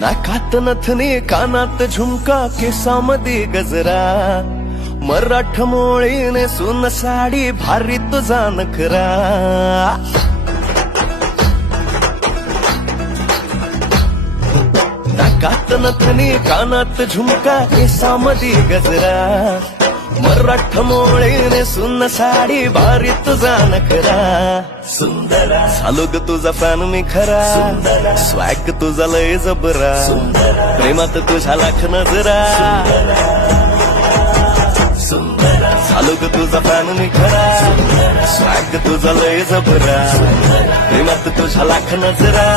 नाकात नथनी कानात झुमका केसामध्ये गजरा मराठ मोळी नेसून साडी भारी तुझा नखरा नाकात नथनी कानात झुमका केसामध्ये गजरा मराठ मोळी नेसून साडी भारी तुझा नखरा सुंदर झालो ग तुझा फॅन मी खरा स्वॅग तुझा लय जबरा प्रेमात तुझ्या लाख नजरा झालो ग तुझा फॅन मी खरा स्वॅग तुझा लय जबरा प्रेमात तुझ्या लाख नजरा